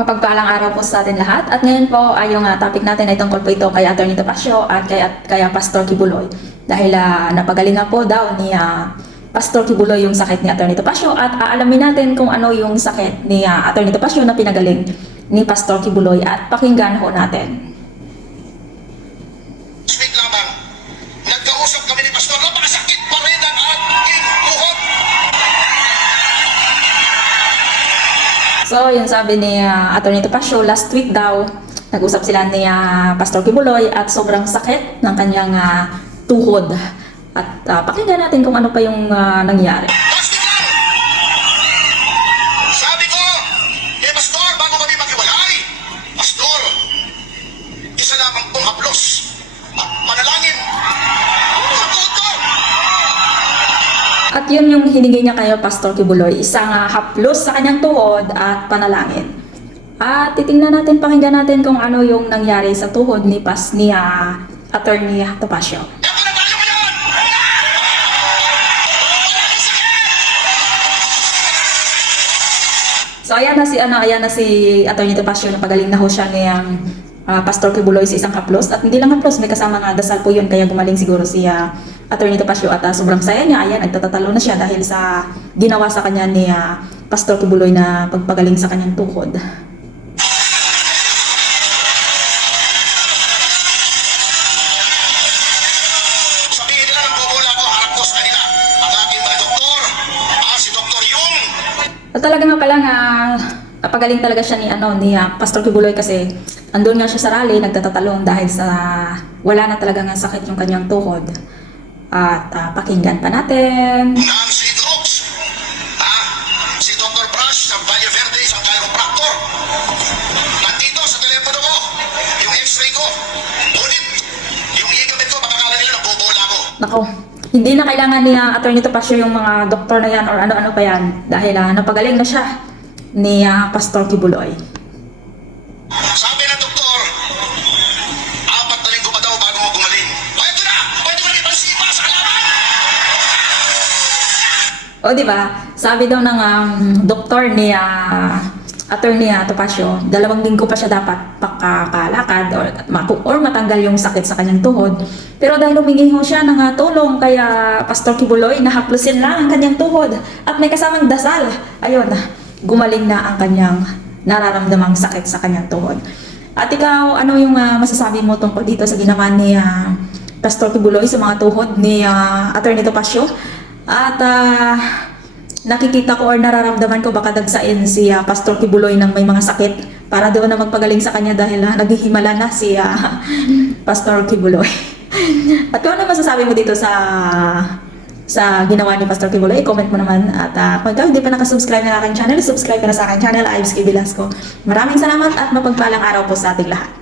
Mapagpalang araw po sa atin lahat. At ngayon po ay yung topic natin ay tungkol po ito kay Atty. Topacio at kay Pastor Kibuloy. Dahil napagaling nga po daw ni Pastor Kibuloy yung sakit ni Atty. Topacio at aalamin natin kung ano yung sakit ni Atty. Topacio na pinagaling ni Pastor Kibuloy at pakinggan ho natin. Sweet lamang, nagkausap kami ni Pastor, napakasakit pa rin ang aking buhok. So, yun sabi ni Atty. Topacio, last week daw, nag-usap sila ni Pastor Kibuloy at sobrang sakit ng kanyang tuhod. At pakinggan natin kung ano pa yung nangyari. Last week lang! Sabi ko, Pastor, bago kami maghiwalay, Pastor, isa lamang pong haplos at panalangin. Matuto! At yun yung hiningi niya kayo, Pastor Kibuloy, isang haplos sa kanyang tuhod at panalangin. At titingnan natin, pakinggan natin kung ano yung nangyari sa tuhod ni Atty. Topacio. Eto na tayo ngayon! So ayan na si Atty. Topacio, napagaling na ho siya ni Pastor Kibuloy sa isang haplos. At hindi lang haplos, may kasama nga dasal po yun, kaya gumaling siguro si Atty. Topacio at sobrang saya niya. Ayan, nagtatatalo na siya dahil sa ginawa sa kanya ni Pastor Kibuloy na pagpagaling sa kanyang tuhod. Sabihin nila ng bubula ko, harap ko sa kanila. Ang aking mga doktor, si Dr. Yung. At talaga nga pala napagaling talaga siya ni Pastor Kibuloy kasi andun nga siya sa rally, nagtatatalong dahil sa wala na talaga nga sakit yung kanyang tuhod. At pakinggan pa natin. Ng Sweet Rocks. Si Dr. Brush ng Valle Verde, isang chiropractor. Nandito sa telepono ko, yung x-ray ko. Ngunit, yung ligamit ko, makakala nila nagbobola ko. Nako, hindi na kailangan ni Atty. Topacio yung mga doktor na yan or ano-ano pa yan dahil napagaling na siya ni Pastor Kibuloy. Sabi ng doktor, 4 na linggo pa daw bago mo gumaling. Pwede na! Pwede mo na kitang sipa sa kalaban! O di ba? Sabi daw ng doktor ni Atty. Topacio, 2 linggo pa siya dapat pakakalakad or matanggal yung sakit sa kanyang tuhod. Pero dahil humingi ho siya ng tulong kay Pastor Kibuloy, nahaplusin lang ang kanyang tuhod at may kasamang dasal. Ayun, gumaling na ang kanyang nararamdamang sakit sa kanyang tuhod. At ikaw, ano yung masasabi mo tungkol dito sa ginawa ni Pastor Kibuloy sa mga tuhod ni Atty. Topacio? At nakikita ko or nararamdaman ko baka dagsain si Pastor Kibuloy ng may mga sakit para doon na magpagaling sa kanya dahil naghihimala na si Pastor Kibuloy. At kung ano masasabi mo dito sa ginawa ni Pastor Kibuloy, comment mo naman. At kung ikaw hindi pa nakasubscribe na aking channel, subscribe ka na sa aking channel, Ives K. Velasco. Maraming salamat at mapagpalang araw po sa ating lahat.